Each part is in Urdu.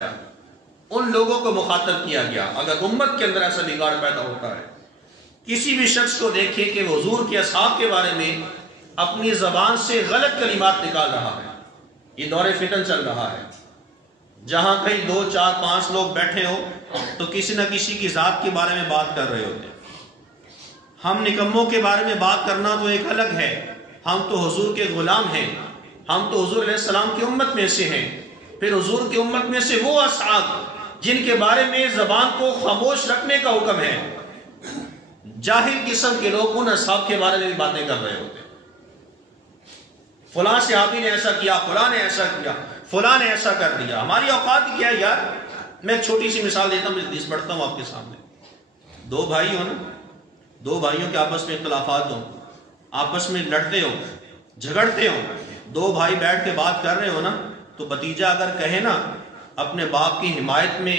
ان لوگوں کو مخاطب کیا گیا۔ اگر امت کے اندر ایسا بگاڑ پیدا ہوتا ہے، کسی بھی شخص کو دیکھے کہ حضور کے اصحاب کے بارے میں اپنی زبان سے غلط کلمات نکال رہا ہے، یہ دور فتن چل رہا ہے، جہاں کہیں 2 4 5 لوگ بیٹھے ہو تو کسی نہ کسی کی ذات کے بارے میں بات کر رہے ہوتے ہیں۔ ہم نکموں کے بارے میں بات کرنا تو ایک الگ ہے، ہم تو حضور کے غلام ہیں، ہم تو حضور علیہ السلام کی امت میں سے ہیں، پھر حضور کی امت میں سے وہ اصحاب جن کے بارے میں زبان کو خاموش رکھنے کا حکم ہے، جاہل قسم کے لوگ ان اصحاب کے بارے میں بھی باتیں کر رہے ہوتے ہیں۔ فلاں صحابی نے ایسا کیا، فلاں نے ایسا کیا، فلاں نے ایسا کر دیا۔ ہماری اوقات کیا ہے یار؟ میں ایک چھوٹی سی مثال دیتا ہوں، حدیث پڑھتا ہوں آپ کے سامنے۔ 2 بھائی ہو نا، 2 بھائیوں کے آپس میں اختلافات ہوں، آپس میں لڑتے ہو، جھگڑتے ہو، 2 بھائی بیٹھ کے بات کر رہے ہو نا، تو بھتیجا اگر کہے نا اپنے باپ کی حمایت میں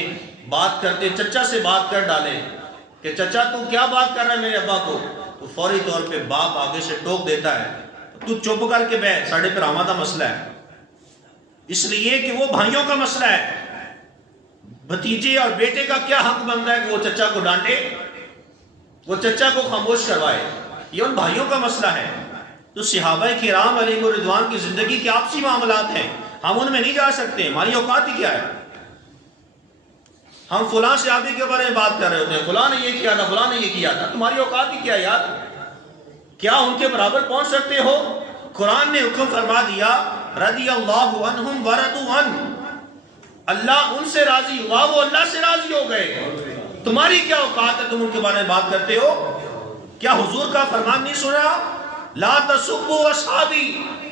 بات کرتے، چچا سے بات کر ڈالے کہ چچا تو کیا بات کر رہا ہے میرے ابا کو، تو فوری طور پہ باپ آگے سے ٹوک دیتا ہے، تو چپ کر کے بیٹھ، ساڑھے پر آمدہ مسئلہ ہے۔ اس لیے کہ وہ بھائیوں کا مسئلہ ہے، بھتیجے اور بیٹے کا کیا حق بنتا ہے کہ وہ چچا کو ڈانٹے، وہ چچا کو خاموش کروائے؟ یہ ان بھائیوں کا مسئلہ ہے۔ تو صحابہ کرام علیہ رضوان کی زندگی کے آپسی معاملات ہیں، ہم ان میں نہیں جا سکتے، ہماری اوقات ہی کیا ہے؟ ہم فلاں صحابی کے بارے میں بات کر رہے ہوتے ہیں، فلاں نے یہ کیا تھا، فلاں نے یہ کیا تھا، تمہاری اوقات ہی کیا یار؟ کیا ان کے برابر پہنچ سکتے ہو؟ قرآن نے حکم فرما دیا رضی اللہ عنہم ورضوا عنہ، اللہ ان سے راضی ہوا، وہ اللہ سے راضی ہو گئے۔ تمہاری کیا اوقات ہے تم ان کے بارے میں بات کرتے ہو؟ کیا حضور کا فرمان نہیں سنا؟ لا تسبوا اصحابی،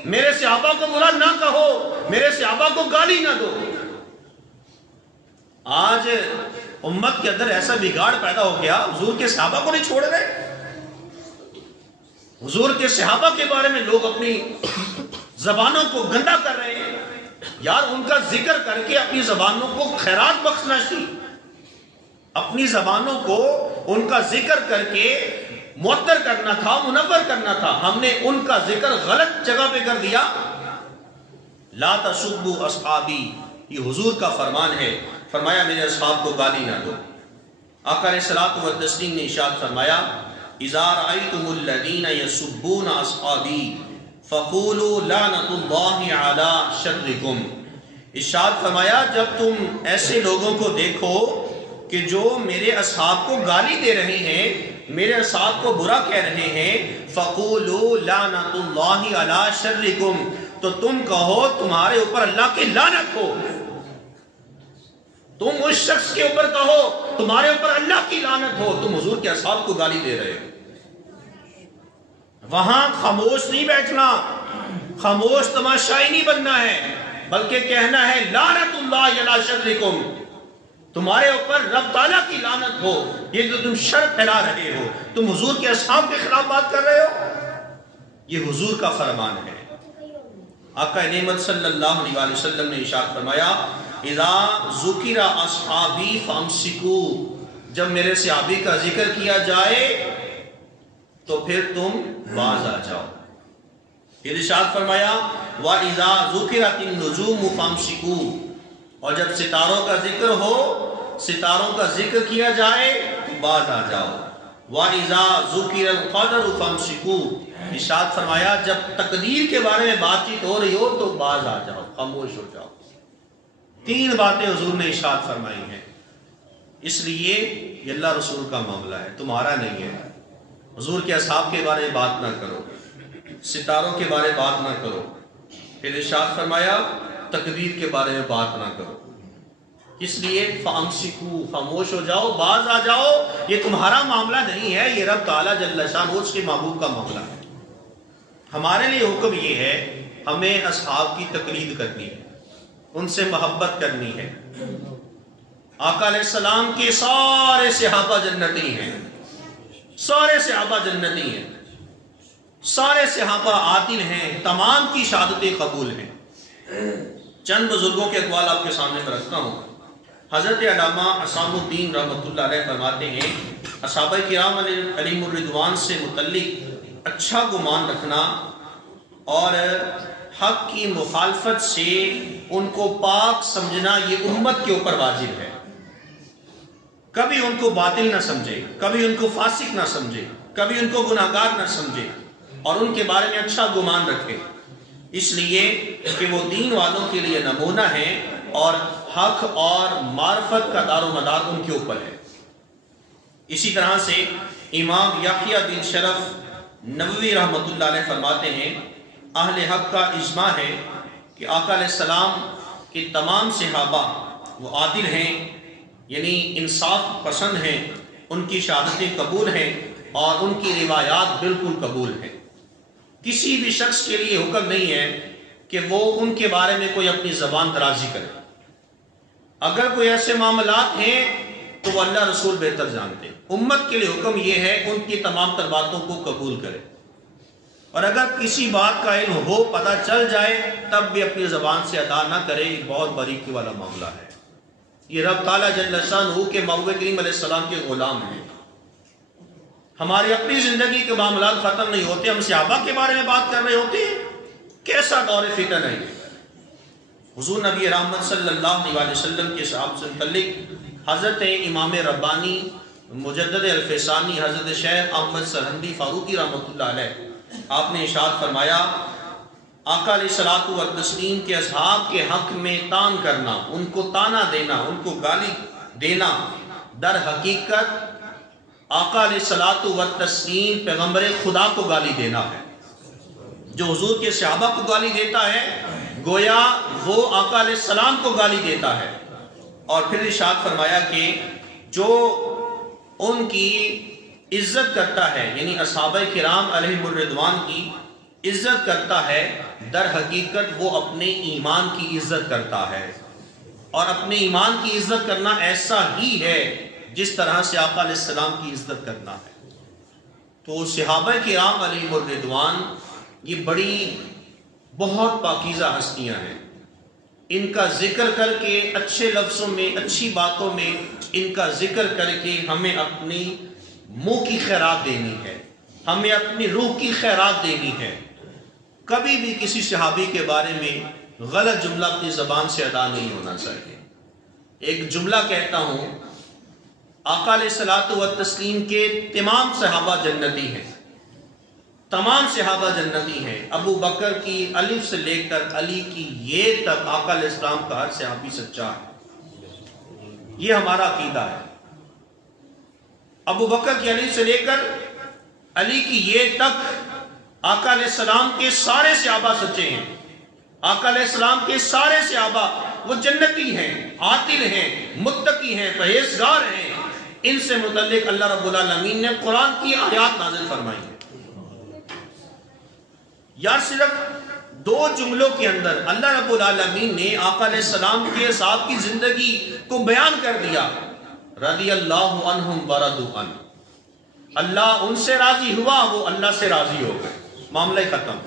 میرے صحابہ کو برا نہ کہو، میرے صحابہ کو گالی نہ دو۔ آج امت کے اندر ایسا بگاڑ پیدا ہو گیا، حضور کے صحابہ کو نہیں چھوڑ رہے۔ حضور کے صحابہ کے بارے میں لوگ اپنی زبانوں کو گندا کر رہے ہیں۔ یار ان کا ذکر کر کے اپنی زبانوں کو خیرات بخشنا چاہیے، اپنی زبانوں کو ان کا ذکر کر کے معطر کرنا تھا، منور کرنا تھا، ہم نے ان کا ذکر غلط جگہ پہ کر دیا۔ لا تسبوا اصحابی، یہ حضور کا فرمان ہے، فرمایا میرے اصحاب کو گالی نہ دو۔ آقا علیہ الصلوۃ والتسلیم نے ارشاد فرمایا اذا رأيتم الذين يسبون اصحابي فقولوا لعنت اللہ علی شرکم، ارشاد فرمایا جب تم ایسے لوگوں کو دیکھو کہ جو میرے اصحاب کو گالی دے رہے ہیں، میرے اصحاب کو برا کہہ رہے ہیں، فقولوا لعنت اللہ علی شرکم، تو تم کہو تمہارے اوپر اللہ کی لعنت ہو۔ تم اس شخص کے اوپر کہو تمہارے اوپر اللہ کی لعنت ہو، تم حضور کے اصحاب کو گالی دے رہے ہو۔ وہاں خاموش نہیں بیٹھنا، خاموش تماشائی نہیں بننا ہے، بلکہ کہنا ہے لعنت اللہ علی شرکم، تمہارے اوپر رب تعالیٰ کی لعنت ہو، یہ جو تم شر پھیلا رہے ہو، تم حضور کے اصحاب کے خلاف بات کر رہے ہو۔ یہ حضور کا فرمان ہے۔ آقا نعمت صلی اللہ علیہ وسلم نے ارشاد فرمایا اذا ذکر اصحابی فامسکوا، جب میرے صحابی کا ذکر کیا جائے تو پھر تم باز آ جاؤ۔ پھر ارشاد فرمایا وَإِذَا ذُكِرَتِ النُّجُومُ فَامْسِكُوا، اور جب ستاروں کا ذکر ہو، ستاروں کا ذکر کیا جائے تو باز آ جاؤ۔ وَإِذَا ذُكِرَ الْقَدَرُ فَامْسِكُوا، ارشاد فرمایا جب تقدیر کے بارے میں بات چیت ہو رہی ہو تو باز آ جاؤ، خاموش ہو جاؤ۔ 3 باتیں حضور نے ارشاد فرمائی ہیں، اس لیے یہ اللہ رسول کا معاملہ ہے، تمہارا نہیں ہے۔ حضور کے اصحاب کے بارے میں بات نہ کرو، ستاروں کے بارے میں بات نہ کرو، پھر ارشاد فرمایا تقدیر کے بارے میں بات نہ کرو۔ اس لیے فامسکو، خاموش ہو جاؤ، باز آ جاؤ، یہ تمہارا معاملہ نہیں ہے، یہ رب تعالیٰ جل شانہ اس کے محبوب کا معاملہ ہے۔ ہمارے لیے حکم یہ ہے ہمیں اصحاب کی تقلید کرنی ہے، ان سے محبت کرنی ہے۔ آقا علیہ السلام کے سارے صحابہ جنتی ہیں، سارے صحابہ جنتی ہیں، سارے صحابہ عادل ہیں، تمام کی شہادتیں قبول ہیں۔ چند بزرگوں کے اقوال آپ کے سامنے پر رکھتا ہوں۔ حضرت علامہ عصام الدین رحمۃ اللہ علیہ فرماتے ہیں صحابہ کرام علیہم الرضوان سے متعلق اچھا گمان رکھنا اور حق کی مخالفت سے ان کو پاک سمجھنا یہ امت کے اوپر واجب ہے. کبھی ان کو باطل نہ سمجھے، کبھی ان کو فاسق نہ سمجھے، کبھی ان کو گناہگار نہ سمجھے، اور ان کے بارے میں اچھا گمان رکھے، اس لیے کہ وہ دین والوں کے لیے نمونہ ہیں اور حق اور معرفت کا دار و مدار ان کے اوپر ہے. اسی طرح سے امام یحییٰ بن شرف نووی رحمۃ اللہ علیہ فرماتے ہیں اہل حق کا اجماع ہے کہ آقا علیہ السلام کے تمام صحابہ وہ عادل ہیں، یعنی انصاف پسند ہیں، ان کی شہادتیں قبول ہیں اور ان کی روایات بالکل قبول ہیں. کسی بھی شخص کے لیے حکم نہیں ہے کہ وہ ان کے بارے میں کوئی اپنی زبان درازی کرے. اگر کوئی ایسے معاملات ہیں تو وہ اللہ رسول بہتر جانتے ہیں. امت کے لیے حکم یہ ہے ان کی تمام تر باتوں کو قبول کرے، اور اگر کسی بات کا علم ہو، پتہ چل جائے، تب بھی اپنی زبان سے ادا نہ کرے. یہ بہت باریکی والا معاملہ ہے. یہ رب تعالیٰ جل شانہ کے محبوب کریم علیہ السلام کے غلام ہیں. ہماری اپنی زندگی کے معاملات ختم نہیں ہوتے، ہم صحابہ کے بارے میں بات کر رہے ہوتے ہیں. کیسا دور فتن ہے. حضور نبی رحمت صلی اللہ علیہ وسلم کے صحابہ سے متعلق حضرت امام ربانی مجدد الفسانی حضرت شیخ احمد سرہندی فاروقی رحمۃ اللہ علیہ آپ نے ارشاد فرمایا آقا علیہ الصلوۃ والتسلیم کے اصحاب کے حق میں تان کرنا، ان کو تانا دینا، ان کو گالی دینا، در حقیقت آقا علیہ الصلوۃ والتسلیم پیغمبر خدا کو گالی دینا ہے. جو حضور کے صحابہ کو گالی دیتا ہے گویا وہ آقا علیہ السلام کو گالی دیتا ہے. اور پھر ارشاد فرمایا کہ جو ان کی عزت کرتا ہے، یعنی اصحابہ کرام علیہم الرضوان کی عزت کرتا ہے، در حقیقت وہ اپنے ایمان کی عزت کرتا ہے. اور اپنے ایمان کی عزت کرنا ایسا ہی ہے جس طرح سے آقا علیہ السلام کی عزت کرنا ہے. تو صحابہ کرام علیہم الرضوان یہ بڑی بہت پاکیزہ ہستیاں ہیں. ان کا ذکر کر کے اچھے لفظوں میں، اچھی باتوں میں ان کا ذکر کر کے ہمیں اپنی منہ کی خیرات دینی ہے، ہمیں اپنی روح کی خیرات دینی ہے. کبھی بھی کسی صحابی کے بارے میں غلط جملہ اپنی زبان سے ادا نہیں ہونا چاہیے. ایک جملہ کہتا ہوں، آقا علیہ الصلوۃ والتسلیم کے تمام صحابہ جنتی ہیں، تمام صحابہ جنتی ہیں. ابو بکر کی الف سے لے کر علی کی یہ تک آقا علیہ السلام کا ہر صحابی سچا ہے. یہ ہمارا عقیدہ ہے. ابو بکر کی الف سے لے کر علی کی یہ تک آقا علیہ السلام کے سارے صحابہ سچے ہیں. آقا علیہ السلام کے سارے صحابہ وہ جنتی ہیں، عادل ہیں، متقی ہیں، پرہیزگار ہیں. ان سے متعلق اللہ رب العالمین نے قرآن کی آیات نازل فرمائی ہیں. یا صرف دو جملوں کے اندر اللہ رب العالمین نے آقا علیہ السلام کے صاحب کی زندگی کو بیان کر دیا. رضی اللہ عنہم ورضوا عنہ، اللہ ان سے راضی ہوا، وہ اللہ سے راضی ہو گئے. معاملہ ختم.